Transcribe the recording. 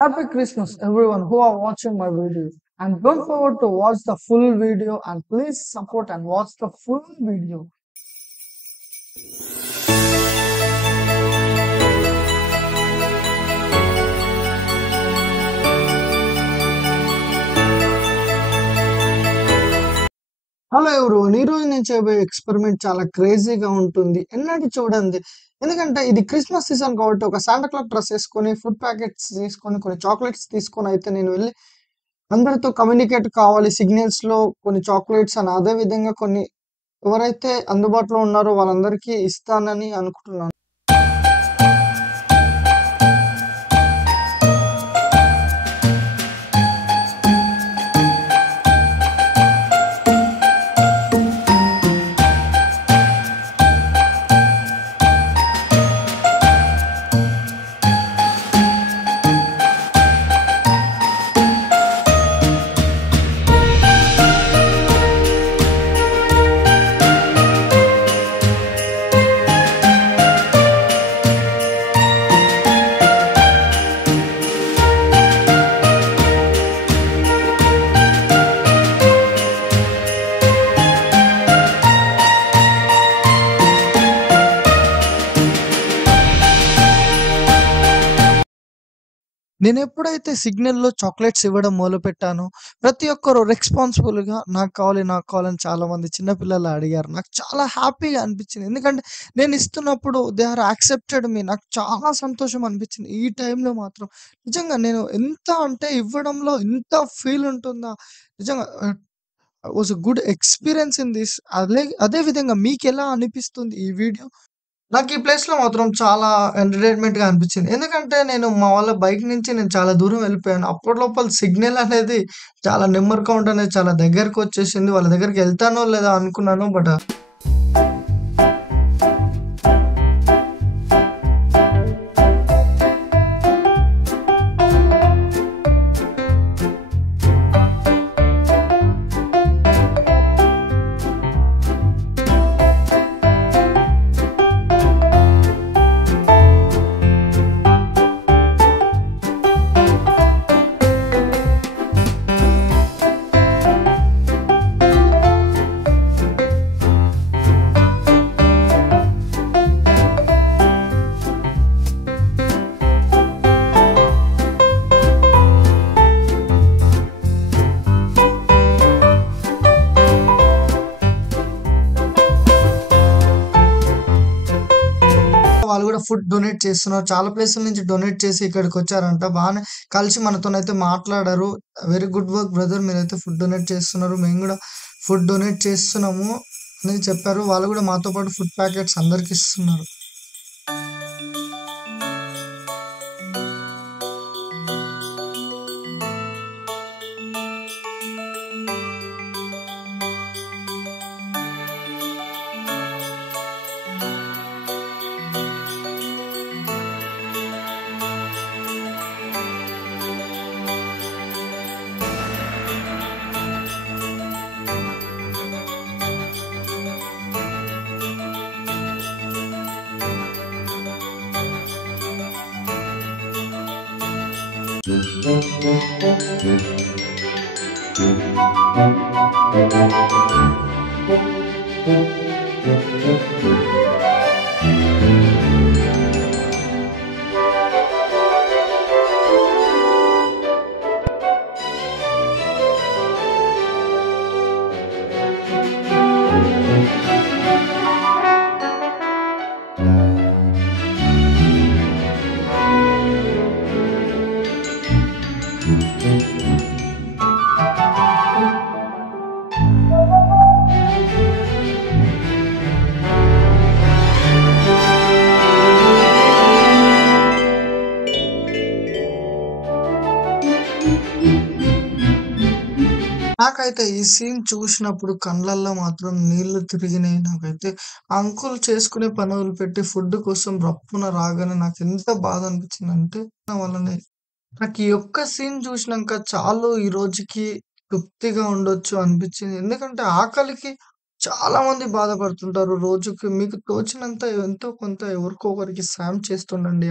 Happy Christmas, everyone who are watching my video. And don't forget to watch the full video and please support and watch the full video. Hello everyone ఈరోజు నేను చేయబోయే experiment చాలా క్రేజీగా ఉంటుంది. ఎన్నటి చూడండి. ఎందుకంటే ఇది క్రిస్మస్ సీజన్ కాబట్టి ఒక శాంటా క్లాస్ డ్రెస్ వేసుకొని, ఫుడ్ ప్యాకెట్స్ తీసుకొని, కొన్ని చాక్లెట్స్ తీసుకొని అయితే నేను వెళ్ళి అందరితో కమ్యూనికేట్ కావాలి సిగ్నల్స్‌లో కొన్ని చాక్లెట్స్ అని. అదే విధంగా కొన్ని ఎవరైతే అందుబాటులో ఉన్నారో వాళ్ళందరికీ ఇస్తానని అనుకుంటున్నాను. నేనెప్పుడైతే సిగ్నల్‌లో చాక్లెట్స్ ఇవ్వడం మొదలుపెట్టానో, ప్రతి ఒక్కరు రెస్పాన్సిబుల్‌గా నాకు కావాలి, నాకు కావాలని చాలామంది చిన్న పిల్లలు అడిగారు. నాకు చాలా హ్యాపీగా అనిపించింది. ఎందుకంటే నేను ఇస్తున్నప్పుడు దే ఆర్ యాక్సెప్టెడ్ మీ. నాకు చాలా సంతోషం అనిపించింది. ఈ టైంలో మాత్రం నిజంగా నేను ఎంత అంటే ఇవ్వడంలో ఇంత ఫీల్ ఉంటుందా? నిజంగా was a good experience in this. అదే విధంగా మీకెలా అనిపిస్తుంది ఈ వీడియో? నాకు ఈ ప్లేస్‌లో మాత్రం చాలా ఎంటర్‌టైన్‌మెంట్‌గా అనిపించింది. ఎందుకంటే నేను మా వాళ్ళ బైక్ నుంచి నేను చాలా దూరం వెళ్ళిపోయాను. అప్పటిలోపల సిగ్నల్ అనేది చాలా నెంబర్ కౌంట్ అనేది చాలా దగ్గరకొచ్చేసింది. వాళ్ళ దగ్గరికి ఎళ్తానో లేదో అనుకున్నాను. బట్ వాళ్ళు గూడా ఫుడ్ డొనేట్ చేస్తున్నారు. చాలా ప్లేసుల నుంచి డొనేట్ చేసి ఇక్కడికొచ్చారంట. బానే కలిసి మనతోనైతే మాట్లాడారు. వెరీ గుడ్ వర్క్ బ్రదర్, మీరైతే ఫుడ్ డొనేట్ చేస్తున్నారు. మేము గూడా ఫుడ్ డొనేట్ చేస్తున్నాము అని చెప్పారు. వాళ్ళు గూడా మాతో పాటు ఫుడ్ ప్యాకెట్స్ అందరికిస్తున్నారు. నాకైతే ఈ సీన్ చూసినప్పుడు కళ్ళల్లో మాత్రం నీళ్లు తిరిగినాయి నాకైతే. ఆ అంకుల్ చేసుకునే పని వదిలిపెట్టి ఫుడ్ కోసం రప్పున రాగానే నాకెంత బాధ అనిపించిందంటే నా వల్లనే. నాకు ఈ ఒక్క సీన్ చూసినంక చాలు ఈ రోజుకి తృప్తిగా ఉండొచ్చు అనిపించింది. ఎందుకంటే ఆకలికి చాలా మంది బాధపడుతుంటారు రోజుకి. మీకు తోచినంత ఎంతో కొంత ఎవరికో ఒకరికి సాయం చేస్తుండండి.